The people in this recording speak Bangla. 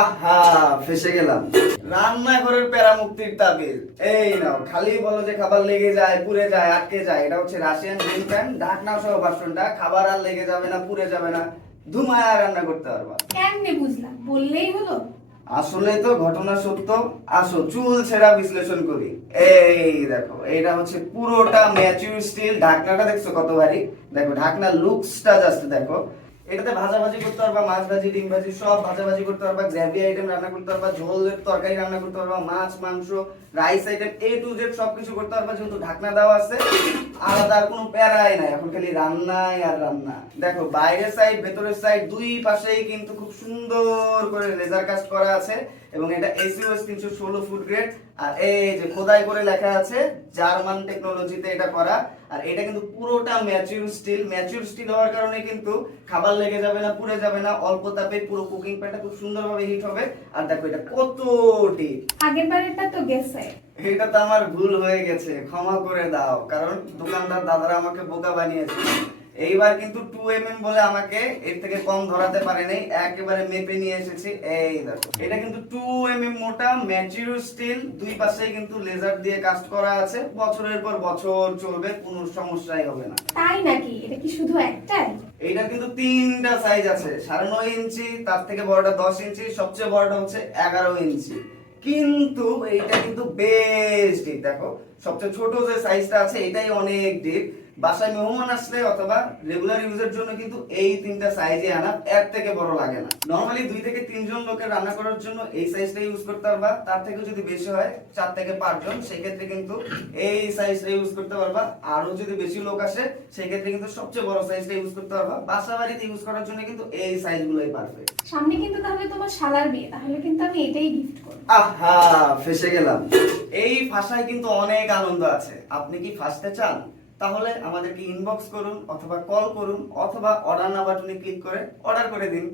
আহা, ফেসে গেলাম। রান্নাঘরের প্যারা মুক্তির তাবিজ। এই নাও, খালি বলো যে খাবার লেগে যায়, পুড়ে যায়, আটকে যায়। এটা হচ্ছে রাশিয়ান ড্রিম প্যান, ঢাকনা সহ বাসনটা। খাবার আর লেগে যাবে না, পুড়ে যাবে না, ধুমায়া রান্না করতে পারবা। কেমনে বুঝলাম? বললেই হলো। আসলে তো ঘটনা সত্য। আসো চুল ছেঁড়া বিশ্লেষণ করি। এই দেখো, এটা হচ্ছে পুরোটা ম্যাচিউর স্টিল। ঢাকনাটা দেখছো কত ভারী? দেখো ঢাকনার লুকসটা জাস্ট দেখো। এটাতে ভাজাভাজি করতে পারবা, মাছ ভাজি, ডিম ভাজি, সব ভাজাভাজি করতে পারবা, গ্রেভি আইটেম রান্না করতে পারবা, ঝোলের তরকারি রান্না করতে পারবা, মাছ মাংস rice item A to Z সবকিছু করতে পারবা, যেহেতু ঢাকনা দেওয়া আছে। আলাদা আর কোনো প্যারাই নাই, এখন খালি রান্নাই আর রান্না। দেখো বাইরের সাইড ভেতরের সাইড দুই পাশেই কিন্তু খুব সুন্দর করে লেজার কাজ করা আছে, এবং এটা ACOS 316 ফুড গ্রেড। আর এই যে খোদাই করে লেখা আছে জার্মান টেকনোলজিতে এটা করা। আর এটা কিন্তু পুরোটা ম্যাচিউর স্টিল। ম্যাচিউর স্টিল হওয়ার কারণে কিন্তু খাবার লেগে যাবে না, পুড়ে যাবে না, অল্প তাপে পুরো কুকিং প্যানটা খুব সুন্দরভাবে হিট হবে। আর দেখো এটা কত ডিপ। আগের বারেরটা তো গেছে। এটা তো আমার ভুল হয়ে গেছে, ক্ষমা করে দাও, কারণ দোকানদার দাদারা আমাকে বোকা বানিয়েছে। এইবার কিন্তু 2 mm বলে আমাকে এর থেকে কম ধরাতে পারে নাই, একেবারে মেপে নিয়ে এসেছি। এই দেখো, এটা কিন্তু 2 mm মোটা ম্যাচিউর স্টিল, দুই পাশেই কিন্তু লেজার দিয়ে কাস্ট করা আছে। বছরের পর বছর চলবে, কোনো সমস্যাই হবে না। তাই নাকি? এটা কি শুধু একটাই? এইটার কিন্তু তিনটা সাইজ আছে, 9.5 ইঞ্চি, তার থেকে বড়টা 10 ইঞ্চি, সবচেয়ে বড়টা হচ্ছে 11 ইঞ্চি। কিন্তু এইটা কিন্তু বেশ ডিপ। দেখো সবচেয়ে ছোট যে সাইজটা আছে এটাই অনেক ডিপ। বাসায় মেহমান আসলে অথবা রেগুলার ইউজের জন্য কিন্তু এই তিনটা সাইজে আনা, এর থেকে বড় লাগে না। নরমালি 2 থেকে 3 জন লোকের রান্না করার জন্য এই সাইজটা ইউজ করতে পারবা। তার থেকে যদি বেশি হয় 4 থেকে 5 জন, সেই ক্ষেত্রে কিন্তু এই সাইজটা ইউজ করতে পারবা। আরো যদি বেশি লোক আসে সেই ক্ষেত্রে কিন্তু সবচেয়ে বড় সাইজটা ইউজ করতে পারবা। বাসা বাড়িতে ইউজ করার জন্য কিন্তু এই সাইজগুলোই পারফেক্ট। সামনে কিন্তু তাহলে তোমার শালার বিয়ে, তাহলে কিন্তু আমি এটাই গিফট করব। আহা, ফেসে গেলাম। এই ভাষায় কিন্তু অনেক আনন্দ আছে। আপনি কি ফাঁসতে চান? তাহলে আমাদেরকে ইনবক্স করুন, অথবা কল করুন, অথবা অর্ডার নাও বাটনে ক্লিক করে অর্ডার করে দিন।